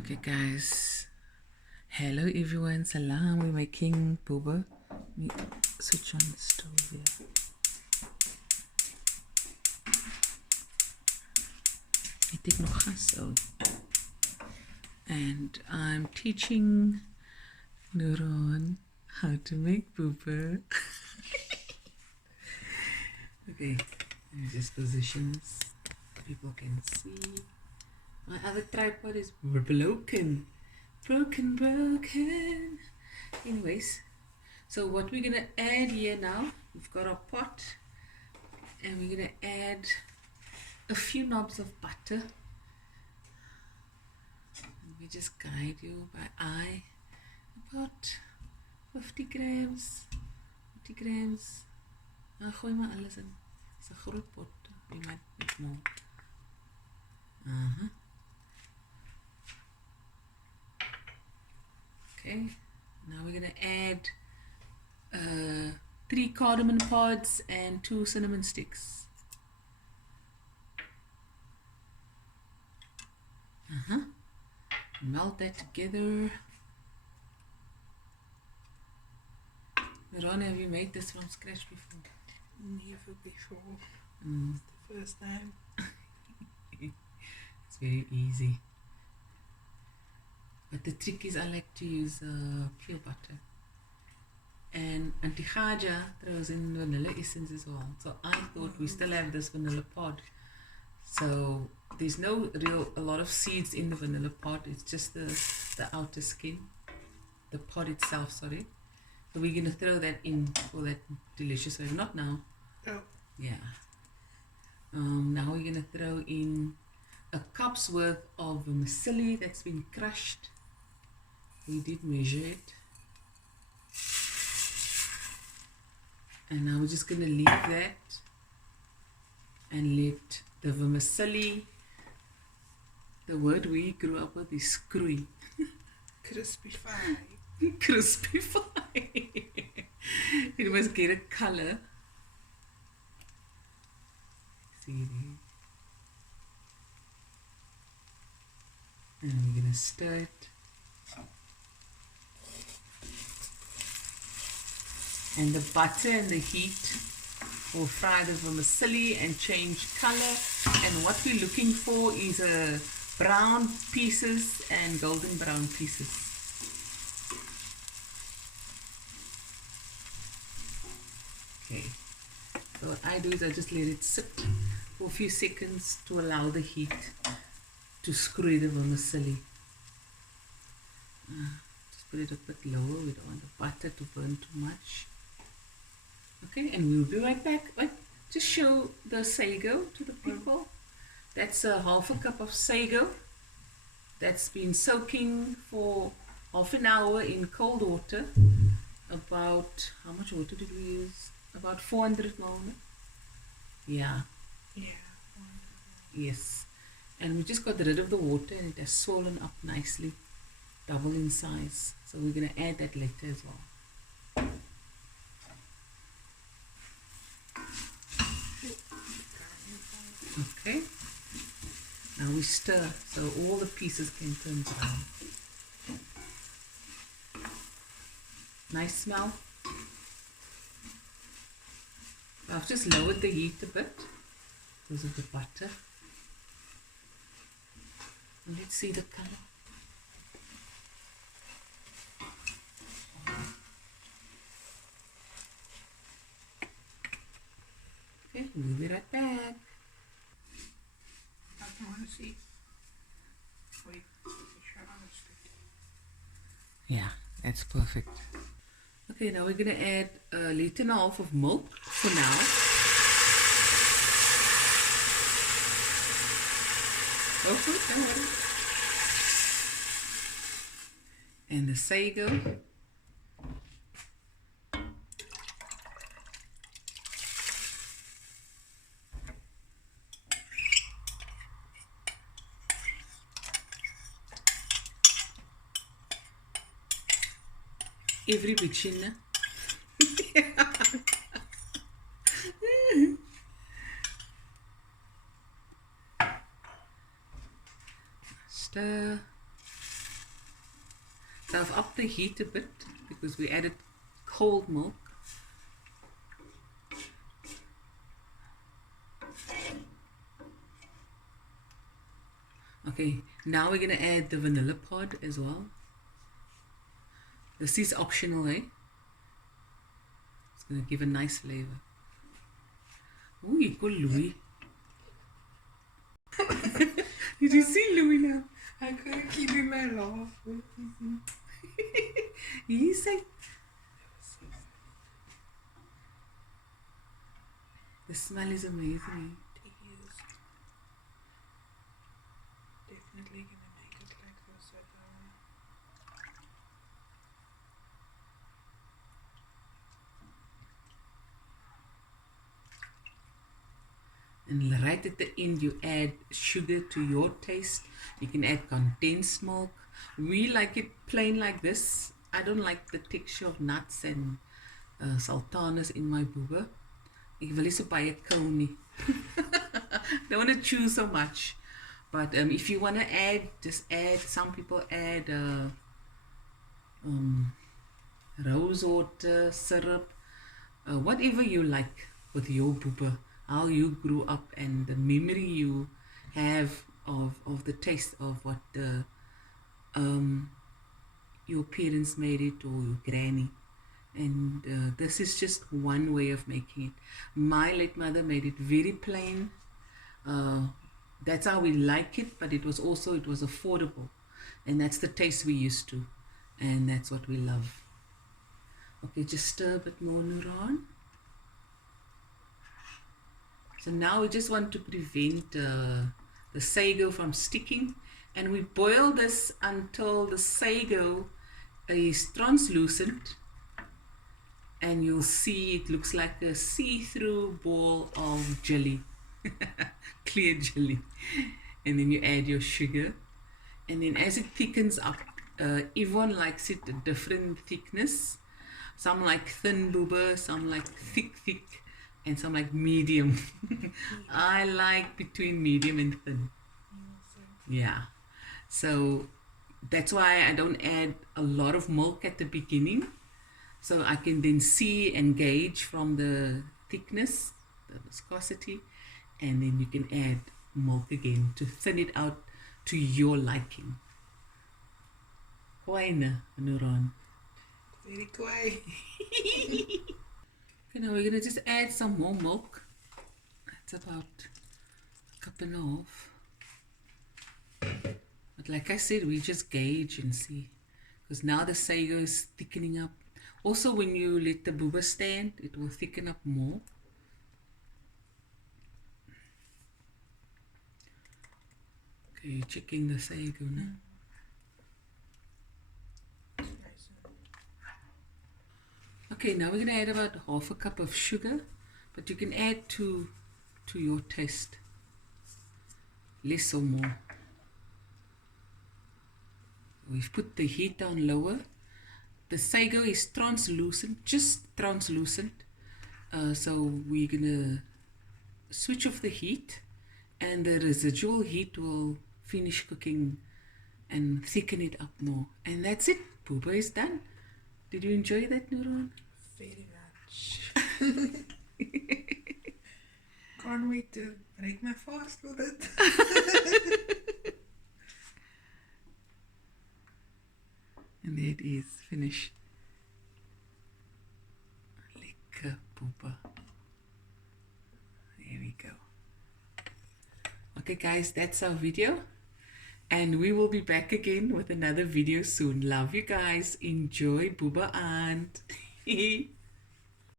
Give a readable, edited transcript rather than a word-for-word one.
Okay, guys. Hello, everyone. Salam. We're making Boeber. Let me switch on the stove here. Ik take nog gas so. And I'm teaching Nuraan how to make Boeber. Okay, let me just position this so people can see. My other tripod is broken. Broken. Anyways, so what we're gonna add here now, we've got our pot and we're gonna add a few knobs of butter. Let me just guide you by eye. About 50 grams. 50 grams. Gooi maar alles in. It's a groot pot. You might need more. Okay, now we're gonna add 3 cardamom pods and 2 cinnamon sticks. Melt that together. Nuraan, have you made this from scratch before? Never before. It's the first time. It's very easy. But the trick is I like to use pure butter. And Auntie Khaja throws in vanilla essence as well. So I thought we still have this vanilla pod. So there's no a lot of seeds in the vanilla pod. It's just the outer skin, the pod itself, sorry. So we're going to throw that in for that delicious flavor. Not now. Oh. Yeah. Now we're going to throw in a cup's worth of vermicelli that's been crushed. We did measure it. And now we're just going to leave that and let the vermicelli, the word we grew up with is screwy. Crispify. Crispify. It must get a color. See there. And we're going to stir it. And the butter and the heat will fry the vermicelli and change color. And what we're looking for is brown pieces and golden brown pieces. Okay. So what I do is I just let it sit for a few seconds to allow the heat to screw the vermicelli. Just put it a bit lower. We don't want the butter to burn too much. Okay, and we'll be right back. Wait, just show the sago to the people. That's a half a cup of sago that's been soaking for half an hour in cold water. About, how much water did we use? About 400 ml. Yeah. Yeah. Yes. And we just got rid of the water and it has swollen up nicely, double in size. So we're going to add that later as well. Okay, now we stir so all the pieces can turn brown. Nice smell. I've just lowered the heat a bit because of the butter. And let's see the color. Okay, we'll be right back. I want to see. Wait, honestly. Yeah, that's perfect. Okay, now we're going to add 1.5 liters of milk for now. Okay, don't worry. And the sago. Every bitchin. Stir. So I've upped the heat a bit because we added cold milk. Okay, now we're going to add the vanilla pod as well. This is optional, eh? It's going to give a nice flavor. Oh, you call Louis. Did you see Louis now? I couldn't keep in my laugh. He's like, the smell is amazing. It is definitely gonna make it like this at home. And right at the end, you add sugar to your taste. You can add condensed milk. We like it plain like this. I don't like the texture of nuts and sultanas in my boeber. Ek wil nie so baie kou nie. Don't want to chew so much. But if you want to add, just add. Some people add rose water, syrup, whatever you like with your boeber. How you grew up and the memory you have of the taste of what your parents made it or your granny. And this is just one way of making it. My late mother made it very plain. That's how we like it, but it was affordable. And that's the taste we used to. And that's what we love. Okay, just stir a bit more, Nuraan. So now we just want to prevent the sago from sticking. And we boil this until the sago is translucent. And you'll see it looks like a see-through ball of jelly. Clear jelly. And then you add your sugar. And then as it thickens up, everyone likes it a different thickness. Some like thin boeber, some like thick, and some like medium. I like between medium and thin. Yeah. So that's why I don't add a lot of milk at the beginning. So I can then see and gauge from the thickness, the viscosity, and then you can add milk again to thin it out to your liking. Kwaina, Nuraan. Very quiet. Okay, now we're going to just add some more milk. That's about a cup and a half. But like I said, we just gauge and see. Because now the sago is thickening up. Also, when you let the boeber stand, it will thicken up more. Okay, checking the sago now. Okay, now we're going to add about half a cup of sugar, but you can add to your taste, less or more. We've put the heat down lower. The sago is translucent, just translucent. So we're going to switch off the heat, and the residual heat will finish cooking and thicken it up more. And that's it. Boeber is done. Did you enjoy that, Nuraan? Very much. Can't wait to break my fast with it. And there it is, finished. Lekker boeber. There we go. Okay guys, that's our video. And we will be back again with another video soon. Love you guys. Enjoy boeber and